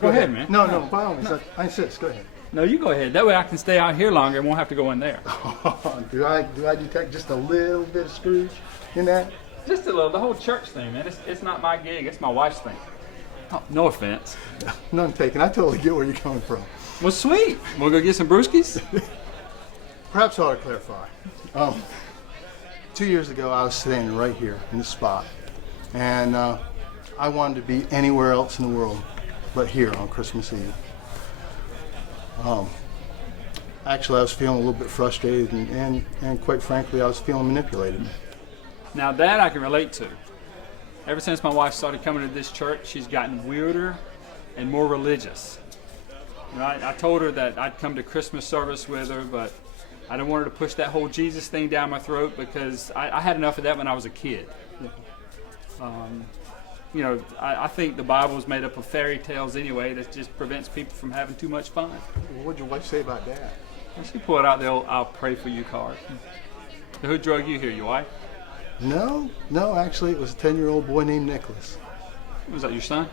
Go ahead, man. No, by all means. I insist. Go ahead. No, you go ahead. That way I can stay out here longer and won't have to go in there. do I detect just a little bit of Scrooge in that? Just a little. The whole church thing, man. It's not my gig. It's my wife's thing. Oh, no offense. None taken. I totally get where you're coming from. Well, sweet. We'll go get some brewskis? Perhaps I ought to clarify. 2 years ago, I was standing right here in this spot, and I wanted to be anywhere else in the world but here on Christmas Eve. Actually, I was feeling a little bit frustrated, and quite frankly, I was feeling manipulated. Now that I can relate to. Ever since my wife started coming to this church, she's gotten weirder and more religious. You know, I told her that I'd come to Christmas service with her, but I didn't want her to push that whole Jesus thing down my throat because I had enough of that when I was a kid. You know, I think the Bible is made up of fairy tales anyway. That just prevents people from having too much fun. Well, what'd your wife say about that? And she pulled out the old "I'll pray for you" card. So who drug you here? Your wife? No, actually, it was a 10-year-old boy named Nichols. Was that your son?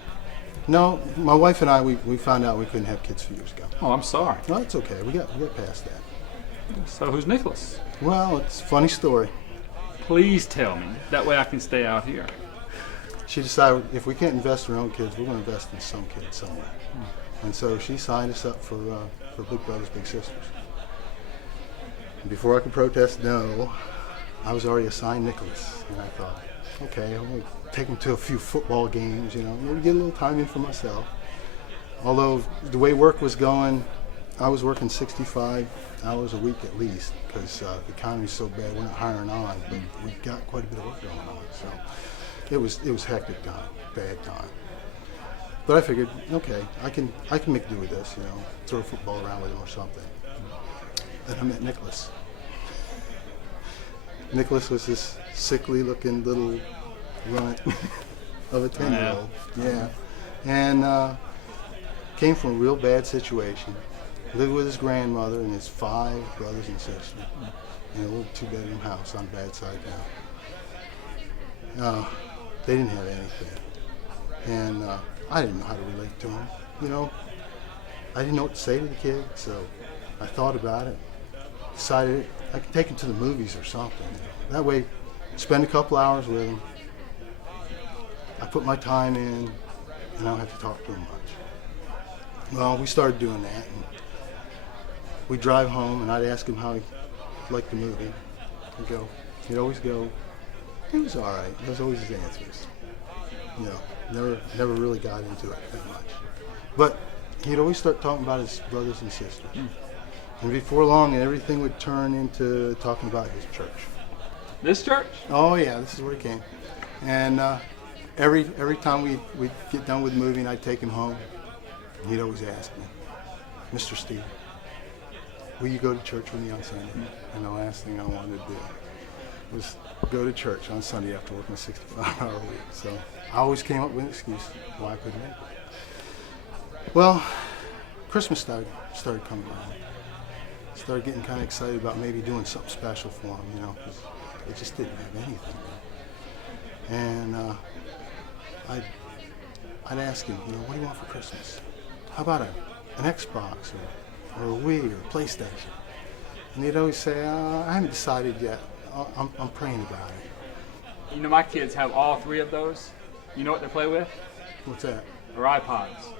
No, my wife and I, we found out we couldn't have kids a few years ago. Oh, I'm sorry. No, it's okay. We got past that. So who's Nichols? Well, it's a funny story. Please tell me. That way I can stay out here. She decided if we can't invest in our own kids, we're going to invest in some kids somewhere. And so she signed us up for Big Brothers Big Sisters. And before I could protest no, I was already assigned Nicholas. And I thought, okay, I'm going to take him to a few football games, you know, maybe get a little time in for myself. Although the way work was going, I was working 65 hours a week at least because the economy's so bad, we're not hiring on, but we got quite a bit of work going on. So it was hectic time, bad time. But I figured, okay, I can make do with this, you know, throw a football around with him or something. Then I met Nicholas. Nicholas was this sickly-looking little runt of a 10-year-old. Yeah. And came from a real bad situation. Lived with his grandmother and his 5 brothers and sisters in a little 2-bedroom house on the bad side now. They didn't have anything. And I didn't know how to relate to them. You know, I didn't know what to say to the kid, so I thought about it. Decided I could take him to the movies or something. That way, spend a couple hours with him. I put my time in, and I don't have to talk to him much. Well, we started doing that. And we'd drive home, and I'd ask him how he liked the movie. He'd always go, it was all right. That was always his answers. You know, never really got into it that much. But he'd always start talking about his brothers and sisters. And before long, everything would turn into talking about his church. This church? Oh yeah, this is where he came. And every time we'd get done with the movie and I'd take him home, he'd always ask me, Mr. Steve, will you go to church with me on Sunday? And the last thing I wanted to do was go to church on Sunday after working a 65-hour week. So I always came up with an excuse why I couldn't make it. Well, Christmas started coming around. Started getting kind of excited about maybe doing something special for him, you know, because they just didn't have anything. And I'd ask him, you know, what do you want for Christmas? How about an Xbox or a Wii or a PlayStation? And he'd always say, I haven't decided yet. I'm praying about it. You know, my kids have all 3 of those. You know what they play with? What's that? Or iPods.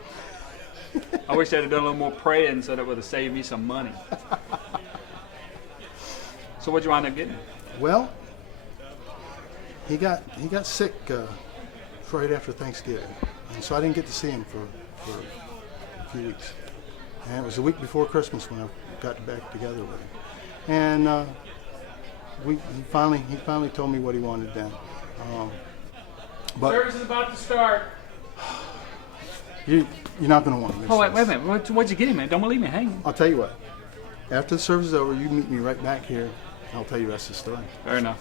I wish they'd have done a little more praying so that would have saved me some money. So what'd you wind up getting? Well, he got sick right after Thanksgiving, and so I didn't get to see him for a few weeks. And it was the week before Christmas when I got back together with him. And he finally told me what he wanted then. But Service is about to start. you're not going to want to miss Oh, wait this. a minute. What'd you get him, man? Don't leave me hanging. I'll tell you what. After the service is over, you meet me right back here, and I'll tell you the rest of the story. Fair enough.